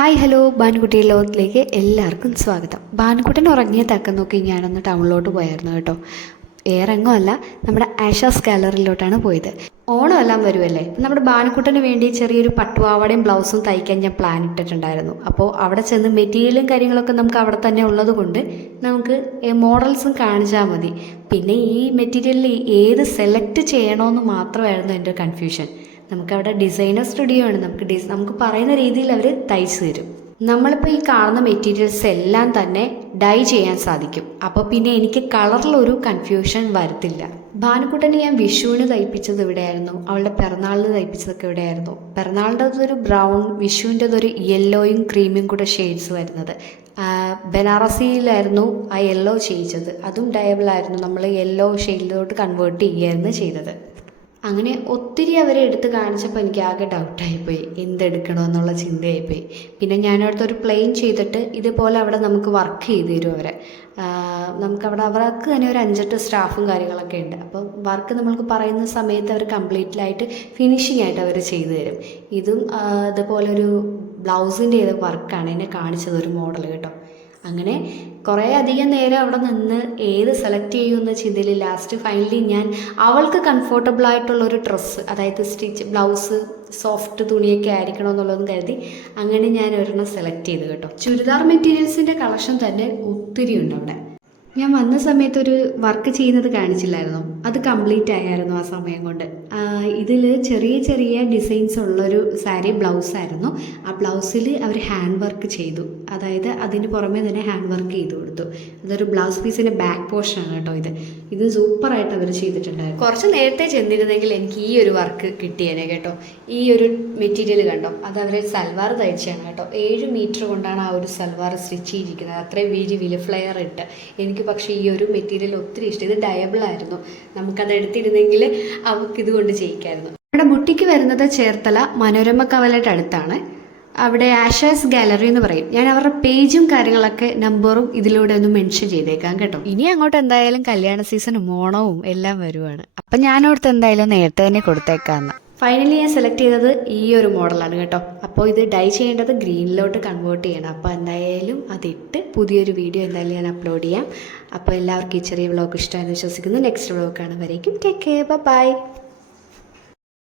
Hi hello. ബാൻകുട്ടി ലോകത്തിലേക്ക് എല്ലാവർക്കും സ്വാഗതം. ബാൻകുട്ടൻ ഉറങ്ങിയ തക്കം നോക്കി ഞാനൊന്ന് ടൗണിലോട്ട് പോയായിരുന്നു കേട്ടോ. ഏറെങ്ങും അല്ല നമ്മുടെ ആഷാസ് ഗാലറിയിലോട്ടാണ് പോയത്. ഓണം എല്ലാം വരുമല്ലേ നമ്മുടെ ബാനക്കുട്ടന് വേണ്ടി ചെറിയൊരു പട്ടുവാടയും ബ്ലൗസും തയ്ക്കാൻ ഞാൻ പ്ലാൻ ഇട്ടിട്ടുണ്ടായിരുന്നു. അപ്പോൾ അവിടെ ചെന്ന് മെറ്റീരിയലും കാര്യങ്ങളൊക്കെ നമുക്ക് അവിടെ തന്നെ ഉള്ളത് കൊണ്ട് നമുക്ക് മോഡൽസും കാണിച്ചാൽ മതി. പിന്നെ ഈ മെറ്റീരിയലിൽ ഏത് സെലക്ട് ചെയ്യണമെന്ന് മാത്രമായിരുന്നു എന്റെ കൺഫ്യൂഷൻ നമുക്കവിടെ ഡിസൈനർ സ്റ്റുഡിയോ ആണ്. നമുക്ക് ഡിസ് നമുക്ക് പറയുന്ന രീതിയിൽ അവർ തയ്ച്ചു തരും. നമ്മളിപ്പോൾ ഈ കാണുന്ന മെറ്റീരിയൽസ് എല്ലാം തന്നെ ഡൈ ചെയ്യാൻ സാധിക്കും. അപ്പോൾ പിന്നെ എനിക്ക് കളറിലൊരു കൺഫ്യൂഷൻ വരത്തില്ല. ഭാനുക്കുട്ടനെ ഞാൻ വിഷുവിന് തയ്പ്പിച്ചത് ഇവിടെയായിരുന്നു അവളുടെ പിറന്നാളിന് തയ്പ്പിച്ചതൊക്കെ ഇവിടെയായിരുന്നു പിറന്നാളിന്റെ ഒരു ബ്രൗൺ വിഷുവിന്റെതൊരു യെല്ലോയും ക്രീമും കൂടെ ഷെയ്ഡ്സ് വരുന്നത്. ബനാറസിയിലായിരുന്നു ആ യെല്ലോ ചെയ്യിച്ചത്. അതും ഡയബിളായിരുന്നു നമ്മൾ യെല്ലോ ഷെയ്ഡിലോട്ട് കൺവേർട്ട് ചെയ്യുകയായിരുന്നു ചെയ്തത്. അങ്ങനെ ഒത്തിരി അവരെ എടുത്ത് കാണിച്ചപ്പോൾ എനിക്ക് ആകെ ഡൗട്ടായിപ്പോയി. എന്തെടുക്കണമെന്നുള്ള ചിന്തയായിപ്പോയി. പിന്നെ ഞാനവിടുത്തെ ഒരു പ്ലെയിൻ ചെയ്തിട്ട് ഇതുപോലെ അവിടെ നമുക്ക് വർക്ക് ചെയ്ത് തരും അവരെ. നമുക്കവിടെ അവർക്ക് തന്നെ ഒരു അഞ്ചെട്ട് സ്റ്റാഫും കാര്യങ്ങളൊക്കെ ഉണ്ട്. അപ്പോൾ വർക്ക് നമ്മൾക്ക് പറയുന്ന സമയത്ത് അവർ കംപ്ലീറ്റ്ലായിട്ട് ഫിനിഷിംഗ് ആയിട്ട് അവർ ചെയ്തു തരും. ഇതും ഇതുപോലെ ഒരു ബ്ലൗസിന്റെ ചെയ്ത വർക്കാണ് എന്നെ കാണിച്ചത് ഒരു മോഡൽ കേട്ടോ. അങ്ങനെ കുറേ അധികം നേരം അവിടെ നിന്ന് ഏത് സെലക്ട് ചെയ്യുമെന്ന ചിന്തയിൽ ലാസ്റ്റ് ഫൈനലി ഞാൻ അവൾക്ക് കംഫർട്ടബിൾ ആയിട്ടുള്ള ഒരു ഡ്രസ്സ് അതായത് സ്റ്റിച്ച് ബ്ലൗസ് സോഫ്റ്റ് തുണിയൊക്കെ ആയിരിക്കണം എന്നുള്ളതും കരുതി അങ്ങനെ ഞാൻ ഒരെണ്ണം സെലക്ട് ചെയ്തു കേട്ടോ. ചുരിദാർ മെറ്റീരിയൽസിന്റെ കളക്ഷൻ തന്നെ ഒത്തിരി ഉണ്ട് അവിടെ. ഞാൻ വന്ന സമയത്ത് ഒരു വർക്ക് ചെയ്യുന്നത് കാണിച്ചില്ലായിരുന്നു? അത് കംപ്ലീറ്റ് ആയായിരുന്നു ആ സമയം കൊണ്ട്. ഇതിൽ ചെറിയ ചെറിയ ഡിസൈൻസ് ഉള്ളൊരു സാരി ബ്ലൗസ് ആയിരുന്നു. ആ ബ്ലൗസിൽ അവർ ഹാൻഡ് വർക്ക് ചെയ്തു. അതായത് അതിന് പുറമെ തന്നെ ഹാൻഡ് വർക്ക് ചെയ്തു കൊടുത്തു. അതൊരു ബ്ലൗസ് പീസിന്റെ ബാക്ക് പോർഷനാണ് കേട്ടോ ഇത്. ഇത് സൂപ്പറായിട്ട് അവർ ചെയ്തിട്ടുണ്ടായിരുന്നു. കുറച്ച് നേരത്തെ ചെന്നിരുന്നെങ്കിൽ എനിക്ക് ഈ ഒരു വർക്ക് കിട്ടിയേനെ കേട്ടോ. ഈ ഒരു മെറ്റീരിയൽ കണ്ടോ? അത് അവർ സൽവാർ തയ്ച്ചാണ് കേട്ടോ. ഏഴ് മീറ്റർ കൊണ്ടാണ് ആ ഒരു സൽവാർ സ്റ്റിച്ച് ചെയ്തിരിക്കുന്നത് അത്രയും വീതി വില ഫ്ലെയർ ഇട്ട്. എനിക്ക് പക്ഷേ ഈ ഒരു മെറ്റീരിയൽ ഒത്തിരി ഇഷ്ടം. ഇത് ഡയബിൾ ആയിരുന്നു. നമുക്കത് എടുത്തിരുന്നെങ്കിൽ അവൾക്ക് ഇതുകൊണ്ട് ചെയ്യിക്കായിരുന്നു. നമ്മുടെ ബുട്ടിക്ക് വരുന്നത് ചേർത്തല മനോരമ കവലയുടെ അടുത്താണ്. അവിടെ ആഷാസ് ഗാലറി എന്ന് പറയും. ഞാൻ അവരുടെ പേജും കാര്യങ്ങളൊക്കെ നമ്പറും ഇതിലൂടെ ഒന്ന് മെൻഷൻ ചെയ്തേക്കാം കേട്ടോ. ഇനി അങ്ങോട്ട് എന്തായാലും കല്യാണ സീസണും ഓണവും എല്ലാം വരുവാണ്. അപ്പം ഞാനോടത്ത് എന്തായാലും നേരത്തെ തന്നെ കൊടുത്തേക്കാന്ന്. ഫൈനലി ഞാൻ സെലക്ട് ചെയ്തത് ഈ ഒരു മോഡലാണ് കേട്ടോ. അപ്പോൾ ഇത് ഡൈ ചെയ്യേണ്ടത് ഗ്രീനിലോട്ട് കൺവേർട്ട് ചെയ്യണം. അപ്പോൾ എന്തായാലും അതിട്ട് പുതിയൊരു വീഡിയോ എന്തായാലും ഞാൻ അപ്ലോഡ് ചെയ്യാം. അപ്പോൾ എല്ലാവർക്കും ഈ ചെറിയ വ്ളോഗ് ഇഷ്ടമായി വിശ്വസിക്കുന്നു. നെക്സ്റ്റ് വ്ളോഗ് കാണുമ്പോഴേക്കും ടേക്ക് കെയർ ബൈ